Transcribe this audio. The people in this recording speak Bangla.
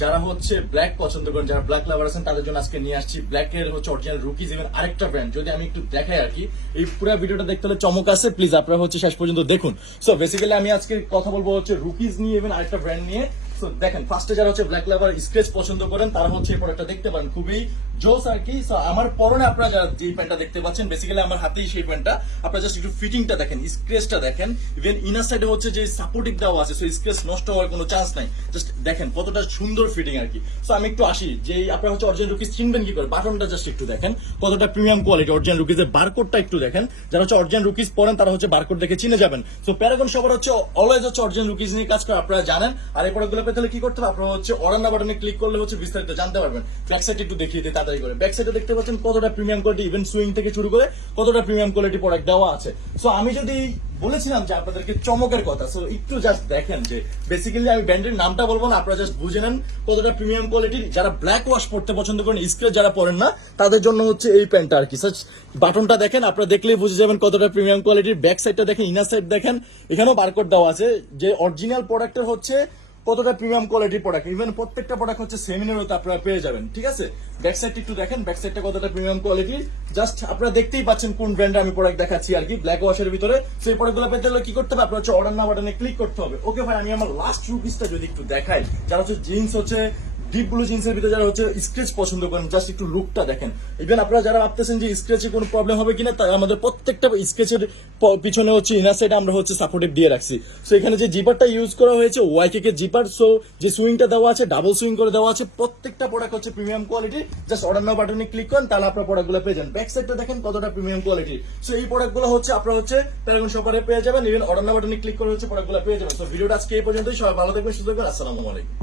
যারা হচ্ছে ব্ল্যাক পছন্দ করেন, যারা ব্ল্যাক লাভার আছেন, তাদের জন্য আজকে নিয়ে আসছি ব্ল্যাক এর হচ্ছে অরিজিনাল রুকিজ ইভেন আরেকটা ব্র্যান্ড যদি আমি একটু দেখাই আর কি, এই পুরো ভিডিওটা দেখতে হলে চমক আছে প্লিজ আপনারা হচ্ছে শেষ পর্যন্ত দেখুন। সো বেসিক্যালি আমি আজকে কথা বলব হচ্ছে রুকিজ নিয়ে ইভেন আরেকটা ব্র্যান্ড নিয়ে। দেখেন ফার্স্টে যারা হচ্ছে ব্ল্যাক লাভার স্ক্রেচ পছন্দ করেন, তারা হচ্ছে এই প্রোডাক্টটা দেখতে পারেন। খুবই জোস আর কি। আমার পরনে আপনারা যারা যে প্যান্টটা দেখতে পাচ্ছেন বেসিক্যালি আমার হাতেই সেই প্যান্টটা আপনারা জাস্ট একটু ফিটিংটা দেখেন স্ক্রেচটা দেখেন। ইভেন ইনার সাইডে হচ্ছে যে সাপোর্টিভ দেওয়া আছে সো স্ক্রেচ নষ্ট হওয়ার কোনো চান্স নাই। জাস্ট দেখেন, কতটা সুন্দর ফিটিং আর কি। সো আমি একটু আসি, যে আপনারা হচ্ছে অরিজিনাল রুকিস চিনবেন কি করে? বাটনটা জাস্ট একটু দেখেন, কতটা প্রিমিয়াম কোয়ালিটি অরিজিনাল রুকিসের বারকোডটা একটু দেখেন। যারা হচ্ছে অরিজিনাল রুকিস পরেন, তারা হচ্ছে বারকোড দেখে চিনে যাবেন। সো প্যারাগন সবার হচ্ছে অলওয়েজ হচ্ছে অরিজিনাল রুকিজ নিয়ে কাজ করে, আপনারা জানেন। আর এই প্রোডাক্টগুলো পেতে কি করতে হবে? আপনারা হচ্ছে অরান্না বাটনে ক্লিক করলে হচ্ছে বিস্তারিত জানতে পারবেন। ব্যাক সাইড একটু দেখিয়ে দিই, তাড়াতাড়ি করে। ব্যাক সাইডে দেখতে পাচ্ছেন কতটা প্রিমিয়াম কোয়ালিটি ইভেন সুইং থেকে শুরু করে কতটা প্রিমিয়াম কোয়ালিটি প্রোডাক্ট দেওয়া আছে। সো আমি যদি বলেছিলাম যে আপনাদেরকে চমকের কথা সো একটু জাস্ট দেখেন যে বেসিক্যালি আমি ব্র্যান্ডের নামটা বলব না, আপনারা জাস্ট বুঝে নেন কতটা প্রিমিয়াম কোয়ালিটির যারা ব্ল্যাক ওয়াশ পড়তে পছন্দ করেন স্ক্রেচ যারা পরেন না, তাদের জন্য হচ্ছে এই প্যান্টটা আর কি। সাচ বাটনটা দেখেন, আপনারা দেখলেই বুঝে যাবেন কতটা প্রিমিয়াম কোয়ালিটির ব্যাক সাইডটা দেখেন ইনার সাইড দেখেন, এখানেও বারকোড দেওয়া আছে যে অরিজিনাল প্রোডাক্টের হচ্ছে কতটা প্রিমিয়াম কোয়ালিটির প্রোডাক্ট ইভেন প্রত্যেকটা প্রোডাক্ট হচ্ছে সেমিনার হতে আপনারা পেয়ে যাবেন, ঠিক আছে? ব্যাক সাইডটা একটু দেখেন ব্যাকসাইডটা কতটা প্রিমিয়াম কোয়ালিটির জাস্ট আপনারা দেখতেই পাচ্ছেন কোন ব্র্যান্ডে আমি প্রোডাক্ট দেখাচ্ছি আর কি ব্ল্যাক ওয়াশের ভিতরে। সেই প্রোডাক্টগুলো পেতে হলে কি করতে হবে? আপনার হচ্ছে অর্ডার না বাটনে ক্লিক করতে হবে। ওকে ভাই, আমি আমার লাস্ট রুপিসটা যদি একটু দেখাই, যারা হচ্ছে জিন্স হচ্ছে ডিপ ব্লু জিন্সের ভিতরে যারা হচ্ছে স্ক্রেচ পছন্দ করেন জাস্ট একটু লুকটা দেখেন। ইভেন আপনারা যারা ভাবতেছেন যে স্ক্রেচে কোনো প্রবলেম হবে কিনা তাই আমাদের প্রত্যেকটা স্ক্রেচের পিছনে হচ্ছে ইনার সাইডে আমরা হচ্ছে সাপোর্টিভ দিয়ে রাখছি। সো এখানে যে জিপারটা ইউজ করা হয়েছে ওয়াইকে কে জিপার সো যে সুইংটা দেওয়া আছে ডাবল সুইং করে দেওয়া আছে, প্রত্যেকটা প্রোডাক্ট হচ্ছে premium quality just order now বাটনে ক্লিক করেন, তাহলে আপনার প্রোডাক্টগুলো পেয়ে যান ব্যাক সাইডটা দেখেন কতটা প্রিমিয়াম কোয়ালিটি সো এই প্রোডাক্টগুলো হচ্ছে আপনারা হচ্ছে প্যারাগন শপারে পেয়ে যাবেন। ইভেন অর্ডার নাও বাটনে ক্লিক করে হচ্ছে প্রোডাক্টগুলো পেয়ে যাবেন। সো ভিডিওটা আজকে এই পর্যন্তই। সবাই ভালো থাকবেন, সুস্থ থাকবেন। আসসালামু আলাইকুম।